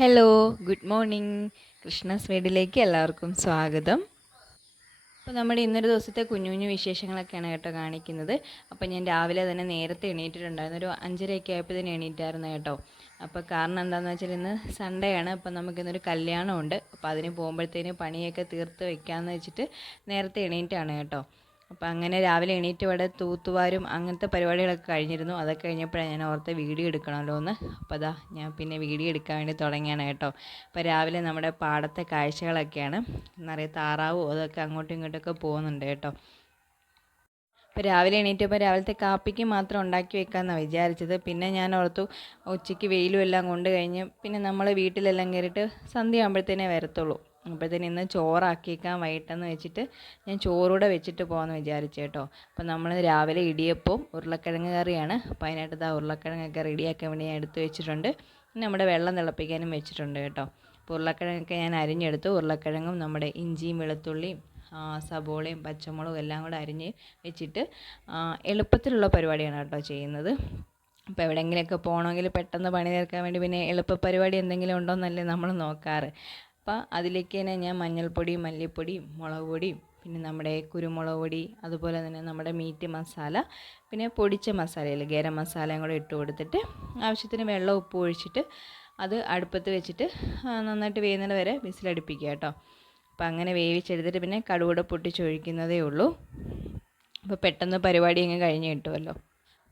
Hello, good morning. Krishna's വീഡിലേക്ക് എല്ലാവർക്കും സ്വാഗതം. അപ്പോൾ നമ്മുടെ ഇന്നൊരു ദിവസത്തെ കുഞ്ഞു കുഞ്ഞു വിശേഷങ്ങളൊക്കെയാണ് കേട്ടോ കാണിക്കുന്നത്. അപ്പോൾ ഞാൻ രാവിലെ തന്നെ നേരത്തെ എണീറ്റിട്ടുണ്ടായിരുന്നു. ഒരു 5:30 ആയപ്പോൾ തന്നെ എണീറ്റായിരുന്നു കേട്ടോ. അപ്പോൾ കാരണം എന്താണെന്ന് വെച്ചാൽ ഇന്ന് സൺഡേ ആണ്. അപ്പോൾ നമുക്കിന്നൊരു കല്യാണമുണ്ട്. അപ്പോൾ അതിന് പോകുമ്പോഴത്തേന് പണിയൊക്കെ തീർത്ത് വെക്കാമെന്ന് വെച്ചിട്ട് നേരത്തെ എണീറ്റാണ് കേട്ടോ. അപ്പോൾ അങ്ങനെ രാവിലെ എണീറ്റ് ഇവിടെ തൂത്തുവാരും അങ്ങനത്തെ പരിപാടികളൊക്കെ കഴിഞ്ഞിരുന്നു. അതൊക്കെ കഴിഞ്ഞപ്പോഴാണ് ഞാൻ ഓർത്ത് വീഡിയോ എടുക്കണമല്ലോ എന്ന്. അപ്പോൾ അതാ ഞാൻ പിന്നെ വീഡിയോ എടുക്കാൻ വേണ്ടി തുടങ്ങിയാണ് കേട്ടോ. അപ്പോൾ രാവിലെ നമ്മുടെ പാടത്തെ കാഴ്ചകളൊക്കെയാണ്. നിറയെ താറാവും അതൊക്കെ അങ്ങോട്ടും ഇങ്ങോട്ടൊക്കെ പോകുന്നുണ്ട് കേട്ടോ. അപ്പോൾ രാവിലെ എണീറ്റപ്പോൾ രാവിലത്തെ കാപ്പിക്ക് മാത്രം ഉണ്ടാക്കി വെക്കാമെന്നാണ് വിചാരിച്ചത്. പിന്നെ ഞാൻ ഓർത്തു ഉച്ചയ്ക്ക് വെയിലും എല്ലാം കൊണ്ട് കഴിഞ്ഞ് പിന്നെ നമ്മൾ വീട്ടിലെല്ലാം കയറിയിട്ട് സന്ധ്യ ആകുമ്പോഴത്തേനേ വരത്തുള്ളൂ. അപ്പോഴത്തേന് ഇന്ന് ചോറാക്കിയേക്കാം വൈകിട്ടെന്ന് വെച്ചിട്ട് ഞാൻ ചോറൂടെ വെച്ചിട്ട് പോകാമെന്ന് വിചാരിച്ചു കേട്ടോ. അപ്പോൾ നമ്മൾ രാവിലെ ഇടിയപ്പവും ഉരുളക്കിഴങ്ങ് കറിയാണ്. അപ്പോൾ അതിനായിട്ട് ഇതാ ഉരുളക്കിഴങ്ങൊക്കെ റെഡിയാക്കാൻ വേണ്ടി ഞാൻ എടുത്ത് വെച്ചിട്ടുണ്ട്. പിന്നെ നമ്മുടെ വെള്ളം തിളപ്പിക്കാനും വെച്ചിട്ടുണ്ട് കേട്ടോ. അപ്പോൾ ഉരുളക്കിഴങ്ങൊക്കെ ഞാൻ അരിഞ്ഞെടുത്തു. ഉരുളക്കിഴങ്ങും നമ്മുടെ ഇഞ്ചിയും വെളുത്തുള്ളിയും സബോളയും പച്ചമുളകും എല്ലാം കൂടെ അരിഞ്ഞ് വെച്ചിട്ട് എളുപ്പത്തിലുള്ള പരിപാടിയാണ് കേട്ടോ ചെയ്യുന്നത്. അപ്പോൾ എവിടെയെങ്കിലുമൊക്കെ പോകണമെങ്കിൽ പെട്ടെന്ന് പണി തീർക്കാൻ വേണ്ടി പിന്നെ എളുപ്പ പരിപാടി എന്തെങ്കിലും ഉണ്ടോയെന്നല്ലേ നമ്മൾ നോക്കാറ്. അപ്പോൾ അതിലേക്ക് തന്നെ ഞാൻ മഞ്ഞൾപ്പൊടിയും മല്ലിപ്പൊടിയും മുളക് പൊടിയും പിന്നെ നമ്മുടെ കുരുമുളക് പൊടി അതുപോലെ തന്നെ നമ്മുടെ മീറ്റ് മസാല പിന്നെ പൊടിച്ച മസാലയിൽ ഗരം മസാലയും കൂടെ ഇട്ട് കൊടുത്തിട്ട് ആവശ്യത്തിന് വെള്ളം ഉപ്പ് ഒഴിച്ചിട്ട് അത് അടുപ്പത്ത് വെച്ചിട്ട് നന്നായിട്ട് വേവുന്നത് വരെ വിസിലടുപ്പിക്കുക കേട്ടോ. അപ്പോൾ അങ്ങനെ വേവിച്ചെടുത്തിട്ട് പിന്നെ കടുക് പൊട്ടിച്ചൊഴിക്കുന്നതേ ഉള്ളൂ. അപ്പോൾ പെട്ടെന്ന് പരിപാടി അങ്ങ് കഴിഞ്ഞ് കിട്ടുമല്ലോ.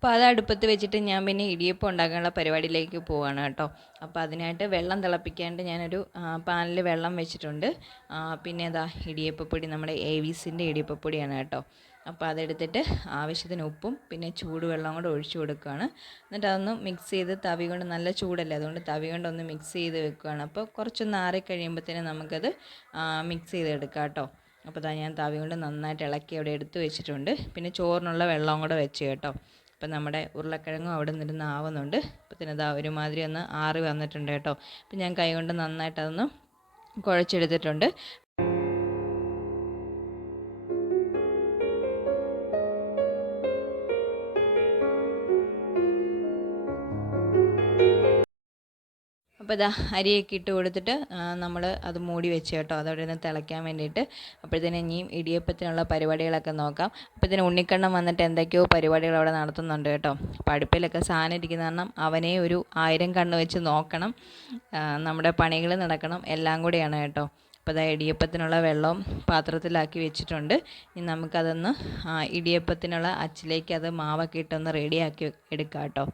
അപ്പോൾ അത് അടുപ്പത്ത് വെച്ചിട്ട് ഞാൻ പിന്നെ ഇടിയപ്പം ഉണ്ടാക്കാനുള്ള പരിപാടിയിലേക്ക് പോവുകയാണ് കേട്ടോ. അപ്പോൾ അതിനായിട്ട് വെള്ളം തിളപ്പിക്കാണ്ട് ഞാനൊരു പാനിൽ വെള്ളം വെച്ചിട്ടുണ്ട്. പിന്നെ അതാ ഇടിയപ്പപ്പൊടി നമ്മുടെ ഏവീസിൻ്റെ ഇടിയപ്പപ്പൊടിയാണ് കേട്ടോ. അപ്പോൾ അതെടുത്തിട്ട് ആവശ്യത്തിന് ഉപ്പും പിന്നെ ചൂടുവെള്ളം കൂടെ ഒഴിച്ചു കൊടുക്കുകയാണ്. എന്നിട്ട് അതൊന്ന് മിക്സ് ചെയ്ത് തവി കൊണ്ട്, നല്ല ചൂടല്ലേ അതുകൊണ്ട് തവി കൊണ്ടൊന്ന് മിക്സ് ചെയ്ത് വെക്കുകയാണ്. അപ്പോൾ കുറച്ചൊന്ന് ആറിക്കഴിയുമ്പോഴത്തേനും നമുക്കത് മിക്സ് ചെയ്തെടുക്കാം കേട്ടോ. അപ്പോൾ അതാ ഞാൻ തവി കൊണ്ട് നന്നായിട്ട് ഇളക്കി അവിടെ എടുത്ത് വെച്ചിട്ടുണ്ട്. പിന്നെ ചോറിനുള്ള വെള്ളവും കൂടെ വെച്ച് കേട്ടോ. അപ്പം നമ്മുടെ ഉരുളക്കിഴങ്ങും അവിടെ നിന്നിരുന്ന് ആവുന്നുണ്ട്. അപ്പോൾ തന്നെ ഇതാ ഒരുമാതിരി ഒന്ന് ആറി വന്നിട്ടുണ്ട് കേട്ടോ. അപ്പം ഞാൻ കൈ കൊണ്ട് നന്നായിട്ട് അതൊന്ന് കുഴച്ചെടുത്തിട്ടുണ്ട്. അപ്പോൾ ഇതാ അരിയൊക്കെ ഇട്ട് കൊടുത്തിട്ട് നമ്മൾ അത് മൂടി വെച്ച് കേട്ടോ, അതവിടെ നിന്ന് തിളയ്ക്കാൻ വേണ്ടിയിട്ട്. അപ്പോഴത്തേനും ഇനിയും ഇടിയപ്പത്തിനുള്ള പരിപാടികളൊക്കെ നോക്കാം. അപ്പോഴത്തേനും ഉണ്ണിക്കണ്ണൻ വന്നിട്ട് എന്തൊക്കെയോ പരിപാടികൾ അവിടെ നടത്തുന്നുണ്ട് കേട്ടോ. അപ്പോൾ അടുപ്പിലൊക്കെ സാധനം ഇരിക്കുന്ന കാരണം അവനെ ഒരു 1000 കണ്ണ് വെച്ച് നോക്കണം, നമ്മുടെ പണികൾ നടക്കണം, എല്ലാം കൂടെയാണ് കേട്ടോ. അപ്പോൾ അതാ ഇടിയപ്പത്തിനുള്ള വെള്ളവും പാത്രത്തിലാക്കി വെച്ചിട്ടുണ്ട്. ഇനി നമുക്കതൊന്ന് ഇടിയപ്പത്തിനുള്ള അച്ചിലേക്ക് അത് മാവൊക്കെ ഇട്ടൊന്ന് റെഡിയാക്കി എടുക്കാം കേട്ടോ.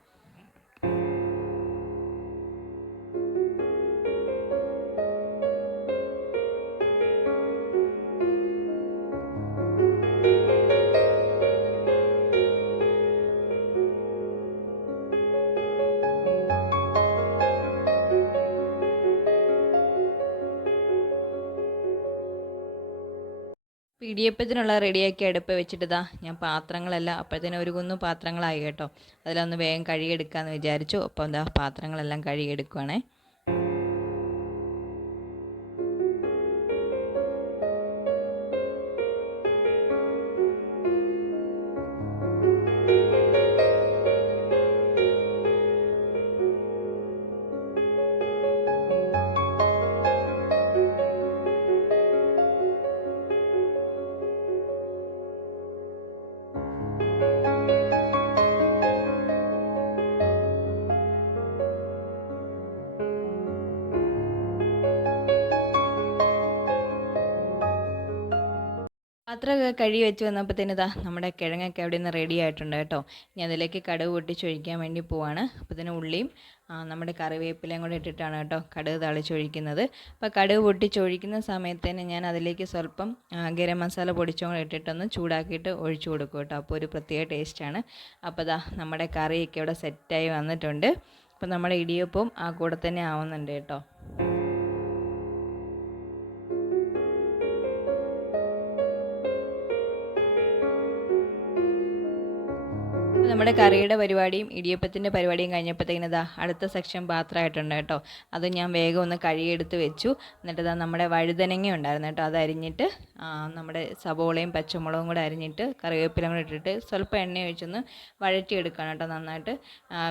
ഇടിയപ്പത്തിനുള്ള റെഡിയാക്കി അടുപ്പ് വെച്ചിട്ട് ഞാൻ പാത്രങ്ങളെല്ലാം അപ്പോഴത്തേനും ഒരു കുന്നു പാത്രങ്ങളായി കേട്ടോ. അതിലൊന്ന് വേഗം കഴുകിയെടുക്കാമെന്ന് വിചാരിച്ചു. അപ്പോൾ പാത്രങ്ങളെല്ലാം കഴുകിയെടുക്കുവാണേ. പാത്രമൊക്കെ കഴുകി വെച്ച് വന്നപ്പോഴത്തേന് നമ്മുടെ കിഴങ്ങൊക്കെ അവിടെ നിന്ന് റെഡി ആയിട്ടുണ്ട് കേട്ടോ. ഇനി അതിലേക്ക് കടുക് പൊട്ടിച്ചൊഴിക്കാൻ വേണ്ടി പോവാണ്. അപ്പോഴത്തേന് ഉള്ളിയും നമ്മുടെ കറിവേപ്പിലയും കൂടെ ഇട്ടിട്ടാണ് കേട്ടോ കടുക് തളിച്ചൊഴിക്കുന്നത്. അപ്പോൾ കടുക് പൊട്ടിച്ചൊഴിക്കുന്ന സമയത്തേന് ഞാൻ അതിലേക്ക് സ്വല്പം ഗരം മസാല പൊടിച്ചും കൂടെ ഇട്ടിട്ടൊന്ന് ചൂടാക്കിയിട്ട് ഒഴിച്ചു കൊടുക്കും കേട്ടോ. അപ്പോൾ ഒരു പ്രത്യേക ടേസ്റ്റാണ്. അപ്പോൾ നമ്മുടെ കറിയൊക്കെ ഇവിടെ സെറ്റായി വന്നിട്ടുണ്ട്. അപ്പോൾ നമ്മുടെ ഇടിയപ്പവും ആ കൂടെ തന്നെ ആവുന്നുണ്ട് കേട്ടോ. നമ്മുടെ കറിയുടെ പരിപാടിയും ഇടിയപ്പത്തിൻ്റെ പരിപാടിയും കഴിഞ്ഞപ്പോഴത്തേക്കിന് ഇതാ അടുത്ത സെക്ഷൻ പാത്രമായിട്ടുണ്ട് കേട്ടോ. അത് ഞാൻ വേഗം ഒന്ന് കഴുകിയെടുത്ത് വെച്ചു. എന്നിട്ട് ഇതാ നമ്മുടെ വഴുതനങ്ങ ഉണ്ടായിരുന്നു കേട്ടോ, അത് അരിഞ്ഞിട്ട് നമ്മുടെ സബോളയും പച്ചമുളകും കൂടെ അരിഞ്ഞിട്ട് കറിവേപ്പിലും കൂടെ ഇട്ടിട്ട് സ്വല്പം എണ്ണ ഒഴിച്ചൊന്ന് വഴറ്റിയെടുക്കുകയാണ് കേട്ടോ. നന്നായിട്ട്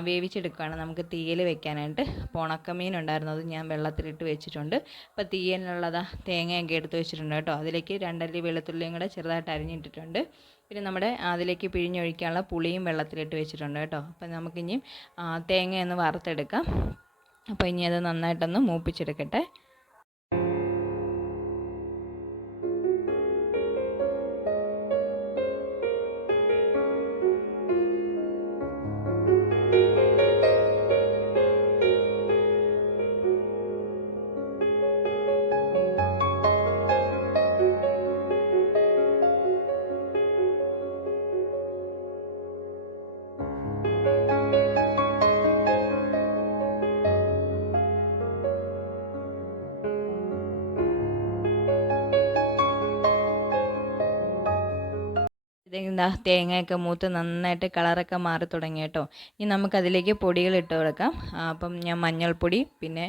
വേവിച്ചെടുക്കുകയാണ് നമുക്ക് തീയൽ വെക്കാനായിട്ട്. അപ്പോൾ ഉണക്കമീൻ ഉണ്ടായിരുന്നു, അത് ഞാൻ വെള്ളത്തിലിട്ട് വെച്ചിട്ടുണ്ട്. അപ്പോൾ തീയലിനുള്ളതാ തേങ്ങയൊക്കെ എടുത്ത് വെച്ചിട്ടുണ്ട് കേട്ടോ. അതിലേക്ക് 2 അല്ലി വെളുത്തുള്ളിയും കൂടെ ചെറുതായിട്ട് അരിഞ്ഞിട്ടിട്ടുണ്ട്. പിന്നെ നമ്മുടെ അതിലേക്ക് പിഴിഞ്ഞൊഴിക്കാനുള്ള പുളിയും വെള്ളത്തിലിട്ട് വെച്ചിട്ടുണ്ട് കേട്ടോ. അപ്പം നമുക്കിനി തേങ്ങയൊന്ന് വറുത്തെടുക്കാം. അപ്പോൾ ഇനി അത് നന്നായിട്ടൊന്ന് മൂപ്പിച്ചെടുക്കട്ടെ. എന്താ തേങ്ങയൊക്കെ മൂത്ത് നന്നായിട്ട് കളറൊക്കെ മാറി തുടങ്ങി കേട്ടോ. ഇനി നമുക്കതിലേക്ക് പൊടികൾ ഇട്ട് കൊടുക്കാം. അപ്പം ഞാൻ മഞ്ഞൾപ്പൊടി, പിന്നെ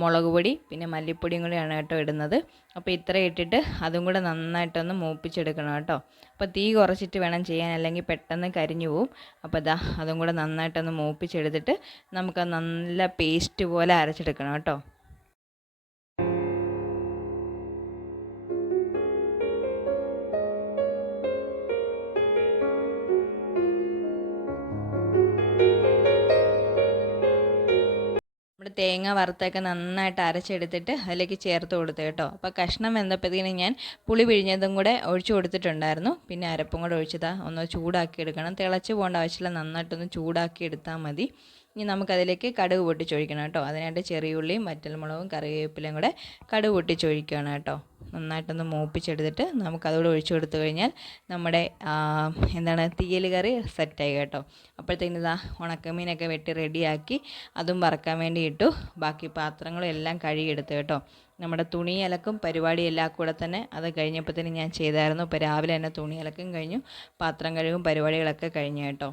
മുളക് പൊടി, പിന്നെ മല്ലിപ്പൊടിയും കൂടിയാണ് കേട്ടോ ഇടുന്നത്. അപ്പോൾ ഇത്ര ഇട്ടിട്ട് അതും കൂടെ നന്നായിട്ടൊന്ന് മൂപ്പിച്ചെടുക്കണം കേട്ടോ. അപ്പോൾ തീ കുറച്ചിട്ട് വേണം ചെയ്യാൻ, അല്ലെങ്കിൽ പെട്ടെന്ന് കരിഞ്ഞു പോവും. അപ്പോൾ ഇതാ അതും കൂടെ നന്നായിട്ടൊന്ന് മൂപ്പിച്ചെടുത്തിട്ട് നമുക്ക് നല്ല പേസ്റ്റ് പോലെ അരച്ചെടുക്കണം കേട്ടോ. നമ്മുടെ തേങ്ങ വറുത്തൊക്കെ നന്നായിട്ട് അരച്ചെടുത്തിട്ട് അതിലേക്ക് ചേർത്ത് കൊടുത്തു കേട്ടോ. അപ്പോൾ കഷ്ണം വെന്തപ്പോഴത്തേന് ഞാൻ പുളി പിഴിഞ്ഞതും കൂടെ ഒഴിച്ചു കൊടുത്തിട്ടുണ്ടായിരുന്നു. പിന്നെ അരപ്പും കൂടെ ഒഴിച്ചതാ ഒന്ന് ചൂടാക്കി എടുക്കണം. തിളച്ച് പോകേണ്ട ആവശ്യമില്ല, നന്നായിട്ടൊന്ന് ചൂടാക്കി എടുത്താൽ മതി. ഇനി നമുക്കതിലേക്ക് കടുക് പൊട്ടിച്ചൊഴിക്കണം കേട്ടോ. അതിനായിട്ട് ചെറിയുള്ളിയും വറ്റൽമുളകും കറിവേപ്പിലയും കൂടെ കടുക് പൊട്ടിച്ചൊഴിക്കുകയാണ് കേട്ടോ. നന്നായിട്ടൊന്ന് മൂപ്പിച്ചെടുത്തിട്ട് നമുക്കതോടെ ഒഴിച്ചു കൊടുത്തു കഴിഞ്ഞാൽ നമ്മുടെ തീയൽ കറി സെറ്റായി കേട്ടോ. അപ്പോഴത്തേക്കും ഇതാ ഉണക്കമീനൊക്കെ വെട്ടി റെഡിയാക്കി അതും വറക്കാൻ വേണ്ടി ഇട്ടു. ബാക്കി പാത്രങ്ങളും എല്ലാം കഴുകിയെടുത്തു കേട്ടോ. നമ്മുടെ തുണി അലക്കും പരിപാടി എല്ലാം കൂടെ തന്നെ അത് കഴിഞ്ഞപ്പോഴത്തേനും ഞാൻ ചെയ്തായിരുന്നു. ഇപ്പോൾ രാവിലെ തന്നെ തുണി അലക്കും കഴിഞ്ഞു, പാത്രം കഴുകും പരിപാടികളൊക്കെ കഴിഞ്ഞു കേട്ടോ.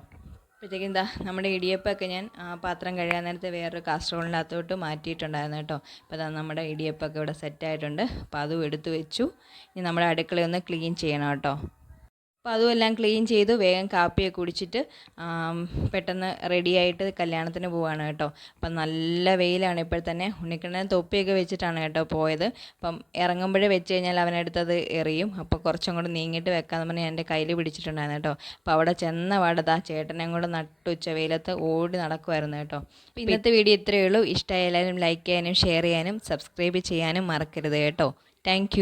അപ്പോഴത്തേക്കും എന്താ നമ്മുടെ ഇടിയപ്പമൊക്കെ ഞാൻ പാത്രം കഴുകാൻ നേരത്തെ വേറൊരു കാസറോളിനകത്തോട്ട് മാറ്റിയിട്ടുണ്ടായിരുന്നു കേട്ടോ. അപ്പോൾ അതാ നമ്മുടെ ഇടിയപ്പമൊക്കെ ഇവിടെ സെറ്റായിട്ടുണ്ട്. അപ്പോൾ അതും എടുത്ത് വെച്ചു. ഇനി നമ്മുടെ അടുക്കളയൊന്ന് ക്ലീൻ ചെയ്യണം കേട്ടോ. അപ്പോൾ അതുമെല്ലാം ക്ലീൻ ചെയ്തു വേഗം കാപ്പിയൊക്കെ കുടിച്ചിട്ട് പെട്ടെന്ന് റെഡിയായിട്ട് കല്യാണത്തിന് പോവുകയാണ് കേട്ടോ. അപ്പം നല്ല വെയിലാണ് ഇപ്പോൾ തന്നെ. ഉണ്ണിക്കണ്ണൻ തൊപ്പിയൊക്കെ വെച്ചിട്ടാണ് കേട്ടോ പോയത്. അപ്പം ഇറങ്ങുമ്പോഴേ വെച്ച് കഴിഞ്ഞാൽ അവനെടുത്തത് എറിയും. അപ്പോൾ കുറച്ചും കൂടെ നീങ്ങിയിട്ട് വെക്കാമെന്ന് പറഞ്ഞാൽ എൻ്റെ കയ്യിൽ പിടിച്ചിട്ടുണ്ടായിരുന്നു കേട്ടോ. അപ്പോൾ അവിടെ ചെന്ന പാടത് ആ ചേട്ടനെയും കൂടെ നട്ടുച്ച വെയിലത്ത് ഓടി നടക്കുമായിരുന്നു കേട്ടോ. അപ്പോൾ ഇന്നത്തെ വീഡിയോ ഇത്രയേ ഉള്ളൂ. ഇഷ്ടമായ എല്ലാവരും ലൈക്ക് ചെയ്യാനും ഷെയർ ചെയ്യാനും സബ്സ്ക്രൈബ് ചെയ്യാനും മറക്കരുത് കേട്ടോ. താങ്ക്